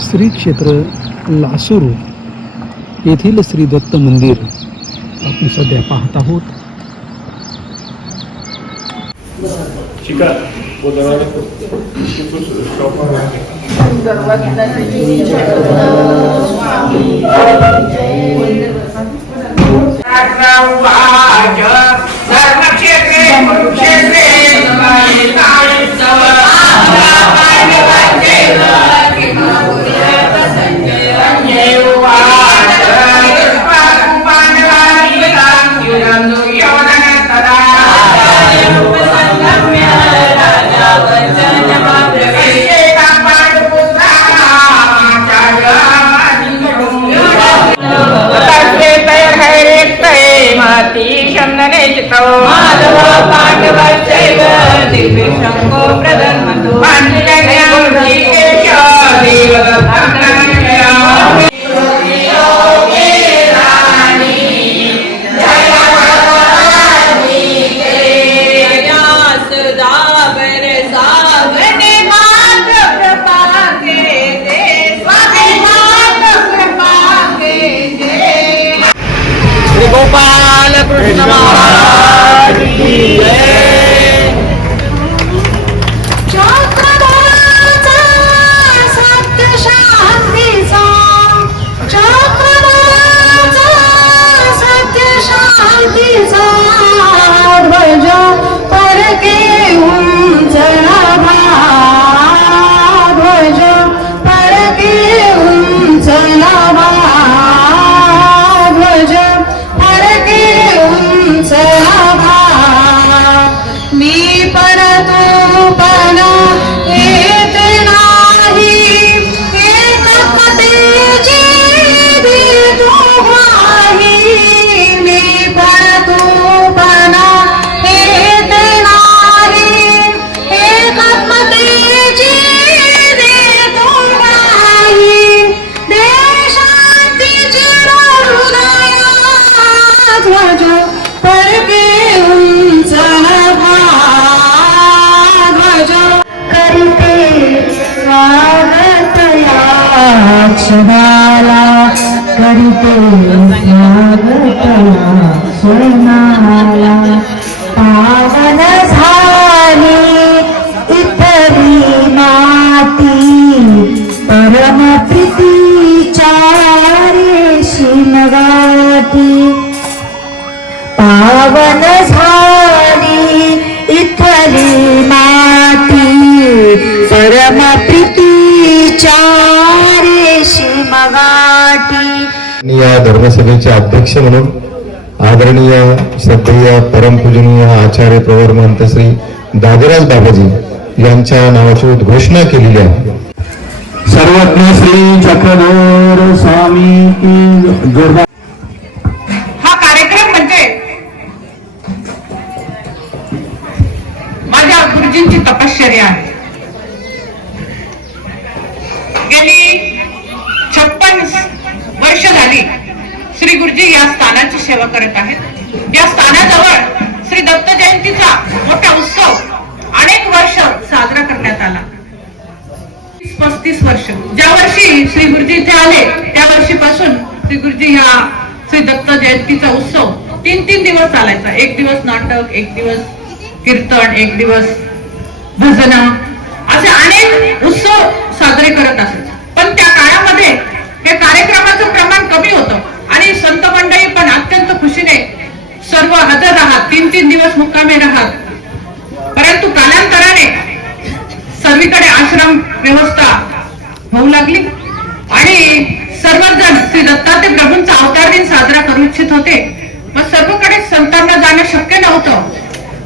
श्री क्षेत्र लासूर येथील श्री दत्त मंदिर आपण सध्या पाहत आहोत. Chica, की या क्षणाला करीते या धर्मसभेचे अध्यक्ष म्हणून आदरणीय श्रद्धेय परमपूजनीय आचार्य प्रवर महंत श्री दादराज बाबाजी यांच्या नावाची उद्घोषणा केलेली आहे. सर्वज्ञ श्री चक्रधर स्वामी हा कार्यक्रम म्हणजे माझ्या गुरुजींची तपश्चर्या आहे. गेली छप्पन वर्ष झाली श्री गुरुजी या स्थानाची सेवा करत आहेत. या स्थानाजवळ श्री दत्त जयंतीचा मोठा उत्सव अनेक वर्ष साजरा करण्यात आला. पस्तीस वर्ष. ज्या वर्षी श्री गुरुजी इथे आले त्या वर्षीपासून श्री गुरुजी ह्या श्री दत्त जयंतीचा उत्सव तीन तीन दिवस चालायचा. एक दिवस नाटक एक दिवस कीर्तन एक दिवस भजन असे अनेक उत्सव साजरे करत असायचे. पण त्या काळामध्ये हे कार्यक्रमाचं प्रमाण कमी होतं. आणि संत मंडळी पण अत्यंत खुशीने सर्व हजर राहत तीन तीन दिवस मुक्कामी राहत. परंतु कालांतराने सर्वीकडे आश्रम व्यवस्था होऊ लागली. आणि सर्वजण श्री दत्तात्रय प्रभूंचा अवतार दिन साजरा करू इच्छित होते. मग सर्वकडे संतांना जाणं शक्य नव्हतं.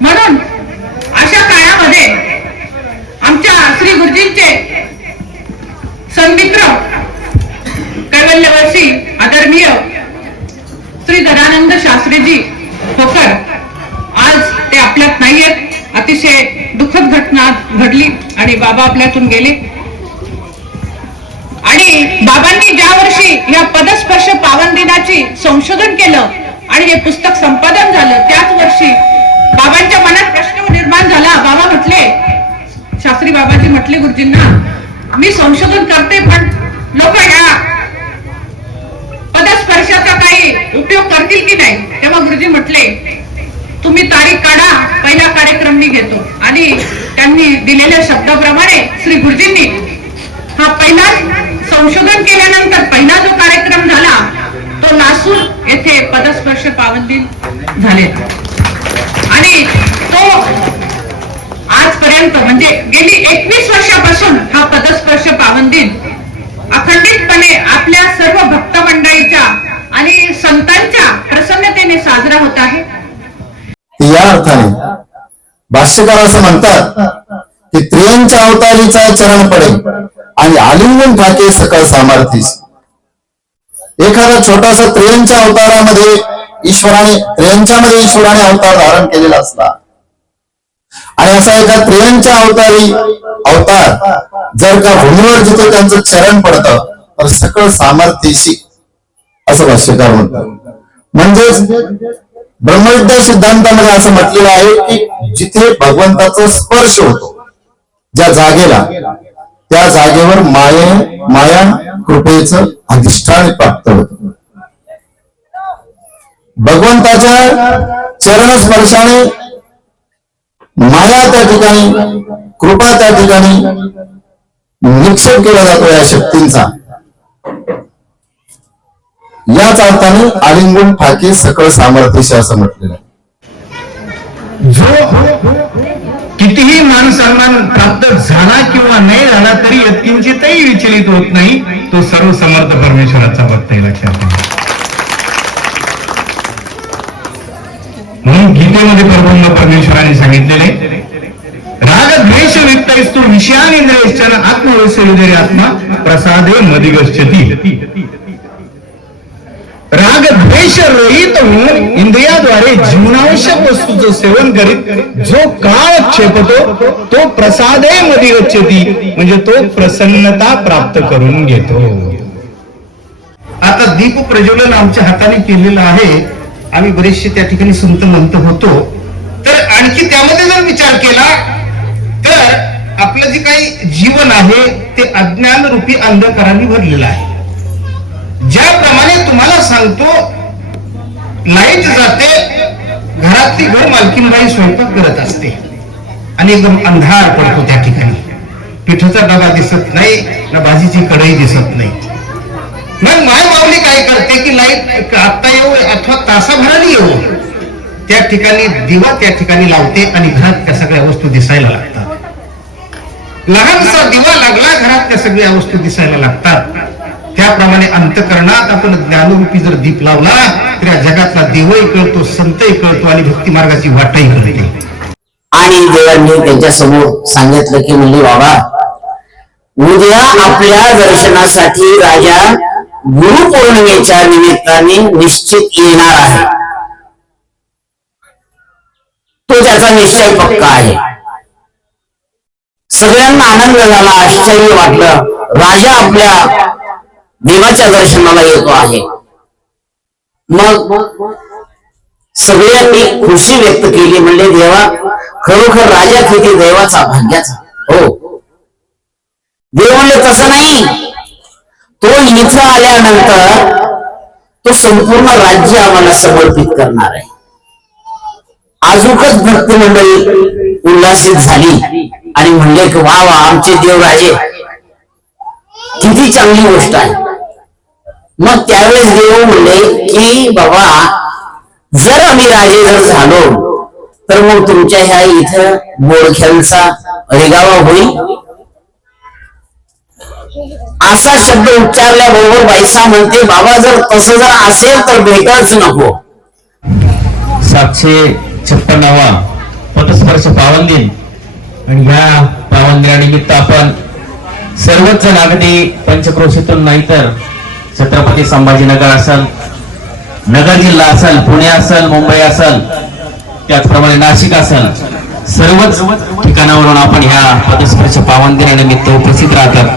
म्हणून अशा काळामध्ये आमच्या श्री गुरुजींचे सन्मित्र कैवल्यवर्षी आदरणीय श्री धनानंद शास्त्रीजी खोकर आज ते आपल्यात नाहीयेत. अतिशय दुःखद घटना घडली आणि बाबा आपल्यातून गेले. आणि बाबांनी ज्या वर्षी या पदस्पर्श पावन दिनाची संशोधन केलं आणि हे पुस्तक संपादन झालं त्याच वर्षी बाबांच्या मनात प्रश्न निर्माण झाला. बाबा म्हटले शास्त्री बाबाजी म्हटले गुरुजींना मी संशोधन करते पण लोक या पदस्पर्शाचा काही उपयोग करतील की नाही? तेव्हा गुरुजी म्हटले तुम्ही तारीख काढा पहिला कार्यक्रम मी घेतो. आणि त्यांनी दिलेल्या शब्दाप्रमाणे श्री गुरुजींनी हा पहिला संशोधन केल्यानंतर पहिला जो कार्यक्रम झाला तो लासूर येथे पदस्पर्श पावन दिन झाले. आणि तो आजपर्यंत म्हणजे गेली एकवीस वर्षापासून हा पदस्पर्श पावन दिन अखंडितपणे आपल्या सर्व भक्त मंडळीच्या आणि संतांच्या प्रसन्नतेने साजरा होत आहे. या अर्थाने भाष्यकार असं म्हणतात की त्रियांच्या अवतारीचा चरण पडे आणि आलिंगन ठाके सकळ सामर्थ्यस एखादा छोटासा त्रियांच्या अवतारामध्ये ईश्वराने त्रियांच्यामध्ये ईश्वराने अवतार धारण केलेला असला आणि असा एका त्रियांच्या अवतारी अवतार जर का भूमीवर जिथे त्यांचं चरण पडतं तर सकळ सामर्थ्यशी असं भाष्यकार म्हणतात? म्हणजेच ब्रह्मविद्या सिद्धांतामध्ये असं म्हटलेलं आहे की जिथे भगवंताचा स्पर्श होतो ज्या जागेला त्या जागेवर माये माया कृपेचं अधिष्ठान प्राप्त होत. भगवंताच्या चरण स्पर्शाने माया त्या ठिकाणी कृपा त्या ठिकाणी निक्षेप केला जातो या शक्तींचा. याच अर्थाने आलिंगन फाके सकळ सामर्थ्यशी असं म्हटलेलं आहे. जो कितीही मान सन्मान प्राप्त झाला किंवा नाही झाला तरी यत्किंचितही विचलित होत नाही तो सर्व समर्थ परमेश्वराचा भक्त आहे लक्षात म्हणून गीतेमध्ये परब्रह्म परमेश्वराने सांगितलेले राग द्वेष वित्त तू विषयानिंद्रियश्चन आत्मवैश्वरी आत्मा प्रसादे मदिगच्छती. राग द्वेष रहित होऊन इंद्रियाद्वारे जीवनावश्यक वस्तूचं सेवन करीत जो काळ क्षेपतो तो प्रसादे मध्ये गच्छती म्हणजे तो प्रसन्नता प्राप्त करून घेतो. आता दीप प्रज्वलन आमच्या हाताने केलेलं आहे. आम्ही बरेचसे त्या ठिकाणी संत मंत होतो. तर आणखी त्यामध्ये जर विचार केला तर आपलं जे काही जीवन आहे ते अज्ञान रूपी अंधकारांनी भरलेलं आहे. ज्याप्रमाणे तुम्हाला सांगतो लाइट जाते घरातली घर मालकीनबाई स्वयंपाक करत असते. आणि एकदम अंधार पडतो त्या ठिकाणी. पिठाचा डबा दिसत नाही ना भाजीची कढई दिसत नाही. मग माय माऊली काय करते की लाइट आत्ता येऊ अथवा तासाभराने येऊ. त्या ठिकाणी दिवा त्या ठिकाणी लावते आणि घरात त्या सगळ्या वस्तू दिसायला लागतात. लहानसा दिवा लागला घरात त्या सगळ्या वस्तू दिसायला लागतात. त्याप्रमाणे अंतकरणात आपण ज्ञानरूपी जर दीप लावला तर या जगातला देवही कळतो संतही कळतो आणि भक्ती मार्गाची वाटही कळते आणि देवांनी त्यांच्यासमोर सांगितलं की म्हणजे बाबा उद्या आपल्या दर्शनासाठी राजा गुरुपौर्णिमेच्या निमित्ताने निश्चित येणार आहे. तो त्याचा निश्चय पक्का आहे. सगळ्यांना आनंद झाला आश्चर्य वाटलं. राजा आपल्या देवाच्या दर्शनाला येतो आहे. मग सगळ्यांनी खुशी व्यक्त केली. म्हणजे देवा खरोखर राजा किती देवाचा भाग्याचा. हो. देव म्हणले तसं नाही. तो इथं आल्यानंतर तो संपूर्ण राज्य आम्हाला समर्पित करणार आहे. आजूकच भक्त मंडळी उल्हासित झाली आणि म्हणले की वा वा आमचे देवराजे किती चांगली गोष्ट आहे. मग त्यावेळेस देव म्हणले की बाबा जर आम्ही राजे जर झालो तर मग तुमच्या ह्या इथं बोडख्यांचा रेगावा होईल. असा शब्द उच्चारल्याबरोबर बाईसा म्हणते बाबा जर तसं जर असेल तर भेटच नको. सातशे छप्पन्नावा पटस्पर्श पावन दिन आणि ह्या पावन दिनानिमित्त आपण सर्वच जण अगदी पंचक्रोशीतून नाही तर छत्रपती संभाजीनगर असेल नगर जिल्हा असेल पुणे असेल मुंबई असेल त्याचप्रमाणे नाशिक असेल सर्वच ठिकाणावरून आपण ह्या पदस्पर्श पावन दिनानिमित्त उपस्थित राहतात.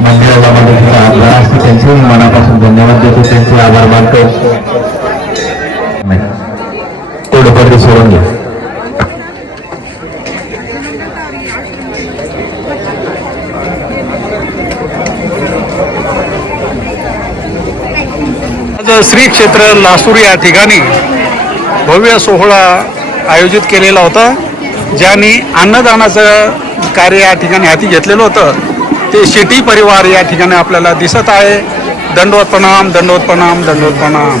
मंदिराला देखील आग्रह असतो त्यांचे मनापासून धन्यवाद देतो त्यांचे आभार मानतो नाही तेवढं पडदे सोडून घ्या श्री क्षेत्र लासूर या ठिकाणी भव्य सोहळा आयोजित केलेला होता ज्यांनी अन्नदानाचं कार्य या ठिकाणी हाती घेतलेलं होतं. ते शेटी परिवार या ठिकाणी आपल्याला दिसत आहे. दंडवत प्रणाम दंडवत प्रणाम दंडवत प्रणाम.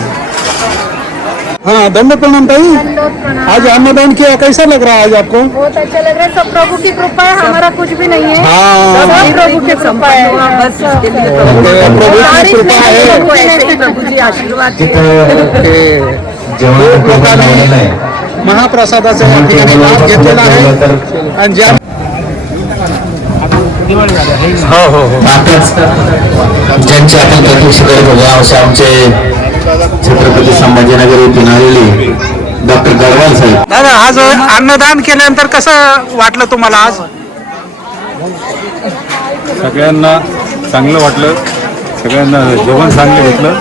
हाँ दंडवत प्रणाम भाई आज अन्नदान किया कैसा लग रहा है आज आपको? बहुत अच्छा लग रहा है. सब प्रभु की कृपा है हमारा कुछ भी नहीं है. हाँ। सब प्रभु की कृपा है. बस प्रभु की कृपा है. प्रभु जी आशीर्वाद जेवण लोकांनी महाप्रसादाचा या ठिकाणी लाभ घेतलेला आहे. आणि ज्या हो हो हो. आताच ज्यांची आपण चौकशी करत होतो असे आमचे छत्रपती संभाजीनगर येथून आलेले डॉक्टर गरवाल साहेब. दादा आज अन्नदान केल्यानंतर कसं वाटलं तुम्हाला आज? सगळ्यांना चांगलं वाटलं सगळ्यांना जेवण चांगलं भेटलं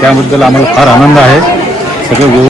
त्याबद्दल आम्हाला फार आनंद आहे. सगळं